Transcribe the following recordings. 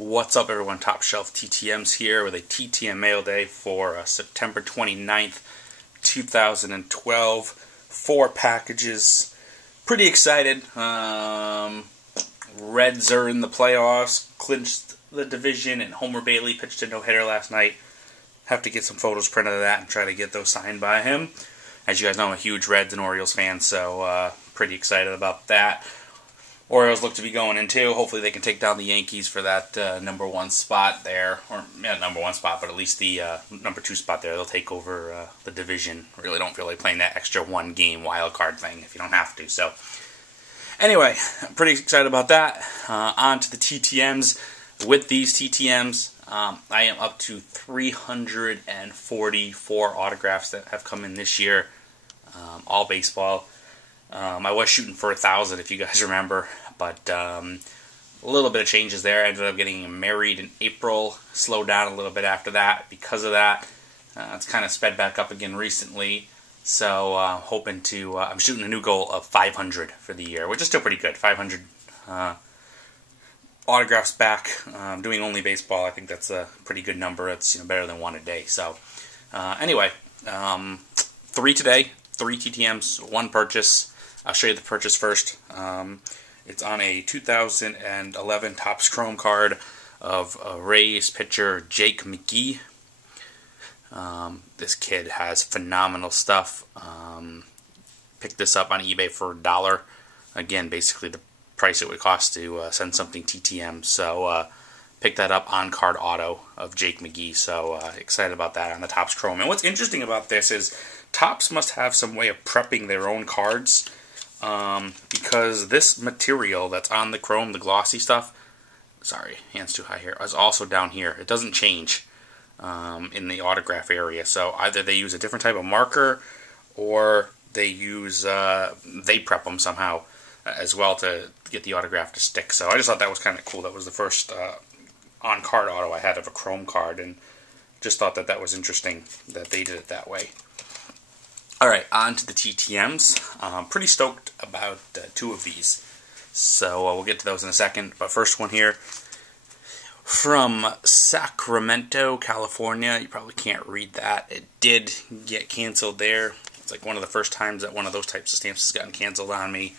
What's up, everyone? Top Shelf TTMs here with a TTM Mailday for September 29th, 2012. 4 packages. Pretty excited. Reds are in the playoffs, clinched the division, and Homer Bailey pitched a no-hitter last night. Have to get some photos printed of that and try to get those signed by him. As you guys know, I'm a huge Reds and Orioles fan, so pretty excited about that. Orioles look to be going in too. Hopefully they can take down the Yankees for that number 1 spot there. Or, yeah, number 1 spot, but at least the number 2 spot there. They'll take over the division. Really don't feel like playing that extra 1-game wild card thing if you don't have to. So, anyway, I'm pretty excited about that. On to the TTMs. With these TTMs, I am up to 344 autographs that have come in this year. All baseball. I was shooting for 1,000 if you guys remember, but a little bit of changes there. I ended up getting married in April, slowed down a little bit after that because of that. It's kind of sped back up again recently, so hoping to, I'm shooting a new goal of 500 for the year, which is still pretty good. 500 autographs back, doing only baseball. I think that's a pretty good number. It's better than 1 a day. So anyway, 3 today, 3 TTMs, 1 purchase. I'll show you the purchase first. It's on a 2011 Topps Chrome card of Rays pitcher Jake McGee. This kid has phenomenal stuff. Picked this up on eBay for $1. Again, basically the price it would cost to send something TTM. So picked that up on card auto of Jake McGee. So excited about that on the Topps Chrome. And what's interesting about this is Topps must have some way of prepping their own cards. Because this material that's on the chrome, the glossy stuff, sorry, hands too high here, is also down here. It doesn't change in the autograph area. So either they use a different type of marker, or they use they prep them somehow as well to get the autograph to stick. So I just thought that was kind of cool. That was the first on-card auto I had of a chrome card, and just thought that that was interesting that they did it that way. Alright, on to the TTMs. Pretty stoked about 2 of these. So we'll get to those in a second. But first one here, from Sacramento, California. You probably can't read that. It did get canceled there. It's like one of the first times that one of those types of stamps has gotten canceled on me.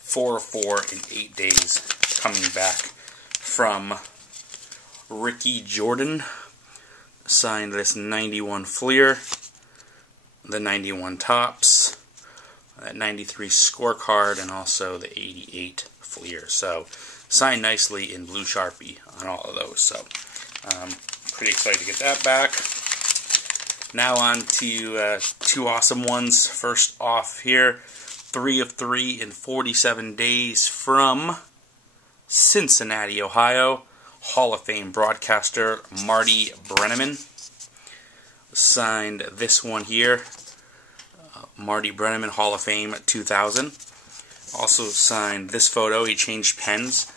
4 of 4 in 8 days coming back from Ricky Jordan. Signed this 91 Fleer. The 91 Topps, that 93 scorecard, and also the 88 Fleer. So, signed nicely in blue Sharpie on all of those. So, pretty excited to get that back. Now on to 2 awesome ones. First off here, 3 of 3 in 47 days from Cincinnati, Ohio. Hall of Fame broadcaster Marty Brennaman. Signed this one here, Marty Brennaman, Hall of Fame 2000. Also signed this photo. He changed pens.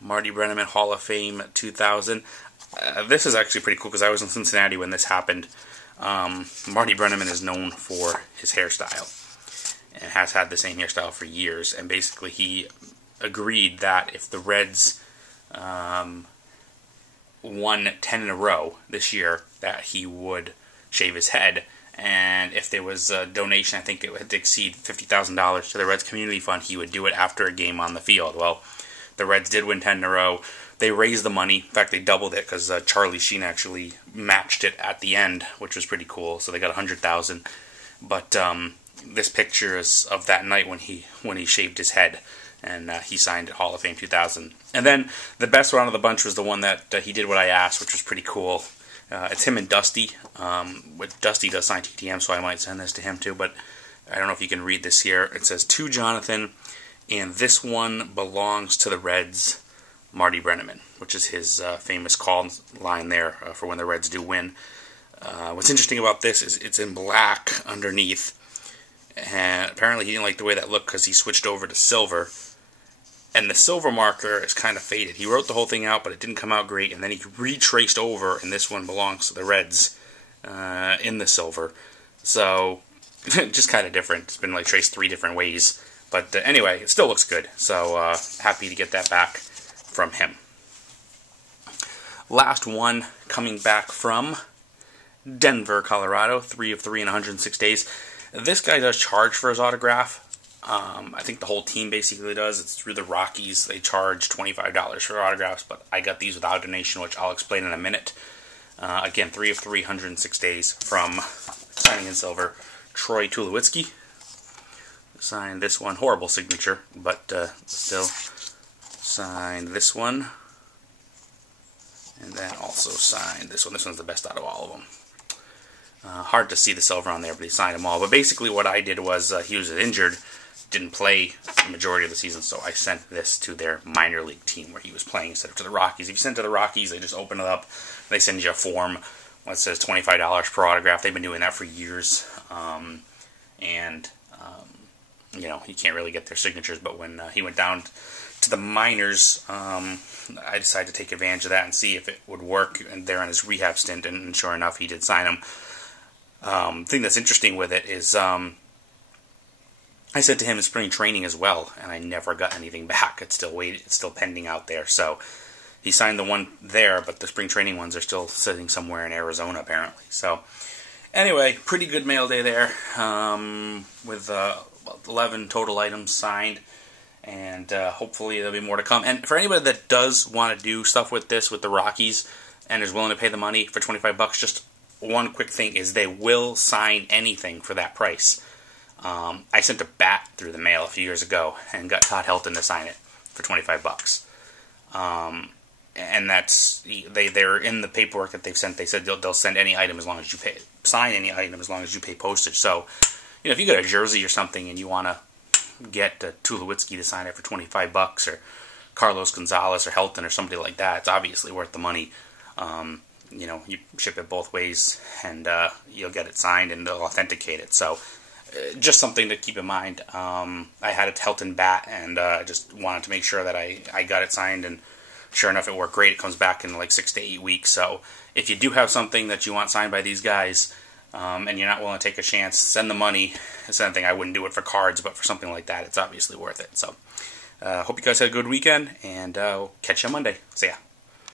Marty Brennaman, Hall of Fame 2000. This is actually pretty cool because I was in Cincinnati when this happened. Marty Brennaman is known for his hairstyle and has had the same hairstyle for years. And basically he agreed that if the Reds won 10 in a row this year, that he would shave his head, and if there was a donation, I think it had to exceed $50,000 to the Reds Community Fund, he would do it after a game on the field. Well, the Reds did win 10 in a row. They raised the money. In fact, they doubled it because Charlie Sheen actually matched it at the end, which was pretty cool. So they got $100,000. But this picture is of that night when he shaved his head. And he signed at Hall of Fame 2000. And then the best one of the bunch was the one that he did what I asked, which was pretty cool. It's him and Dusty. Dusty does sign TTM, so I might send this to him too. But I don't know if you can read this here. It says, "To Jonathan, and this one belongs to the Reds, Marty Brennaman," which is his famous call line there for when the Reds do win. What's interesting about this is it's in black underneath. And apparently he didn't like the way that looked because he switched over to silver. And the silver marker is kind of faded. He wrote the whole thing out, but it didn't come out great. And then he retraced over, and this one belongs to the Reds in the silver. So, just kind of different. It's been like traced 3 different ways. But anyway, it still looks good. So, happy to get that back from him. last one coming back from Denver, Colorado, 3 of 3 in 106 days. This guy does charge for his autograph. I think the whole team basically does. It's through the Rockies. They charge $25 for autographs, but I got these without donation, which I'll explain in a minute. Again, 3 of 3, 106 days from signing in silver, Troy Tulowitzki. Signed this one. Horrible signature, but still signed this one. And then also signed this one. This one's the best out of all of them. Hard to see the silver on there, but he signed them all. But basically what I did was, he was injured, didn't play the majority of the season, so I sent this to their minor league team where he was playing instead of to the Rockies. If you send to the Rockies, they just open it up, they send you a form that says $25 per autograph. They've been doing that for years, you know, you can't really get their signatures, but when he went down to the minors, I decided to take advantage of that and see if it would work there on his rehab stint, and sure enough, he did sign him. The thing that's interesting with it is, I sent to him in spring training as well, and I never got anything back. It's still pending out there. So he signed the one there, but the spring training ones are still sitting somewhere in Arizona, apparently. So anyway, pretty good mail day there, with 11 total items signed, and hopefully there'll be more to come. And for anybody that does want to do stuff with this, with the Rockies, and is willing to pay the money for $25, just one quick thing is they will sign anything for that price. I sent a bat through the mail a few years ago and got Todd Helton to sign it for $25. And that's, they're in the paperwork that they've sent. They said they'll send any item as long as you pay, sign any item as long as you pay postage. So, you know, if you got a jersey or something and you want to get Tulowitzki to sign it for $25, or Carlos Gonzalez or Helton or somebody like that, it's obviously worth the money. You know, you ship it both ways, and you'll get it signed, and they'll authenticate it. So, just something to keep in mind. I had a Helton bat, and I just wanted to make sure that I got it signed, and sure enough, it worked great. It comes back in like 6 to 8 weeks. So, if you do have something that you want signed by these guys, and you're not willing to take a chance, send the money. It's anything, I wouldn't do it for cards, but for something like that, it's obviously worth it. So, hope you guys had a good weekend, and we'll catch you on Monday. See ya.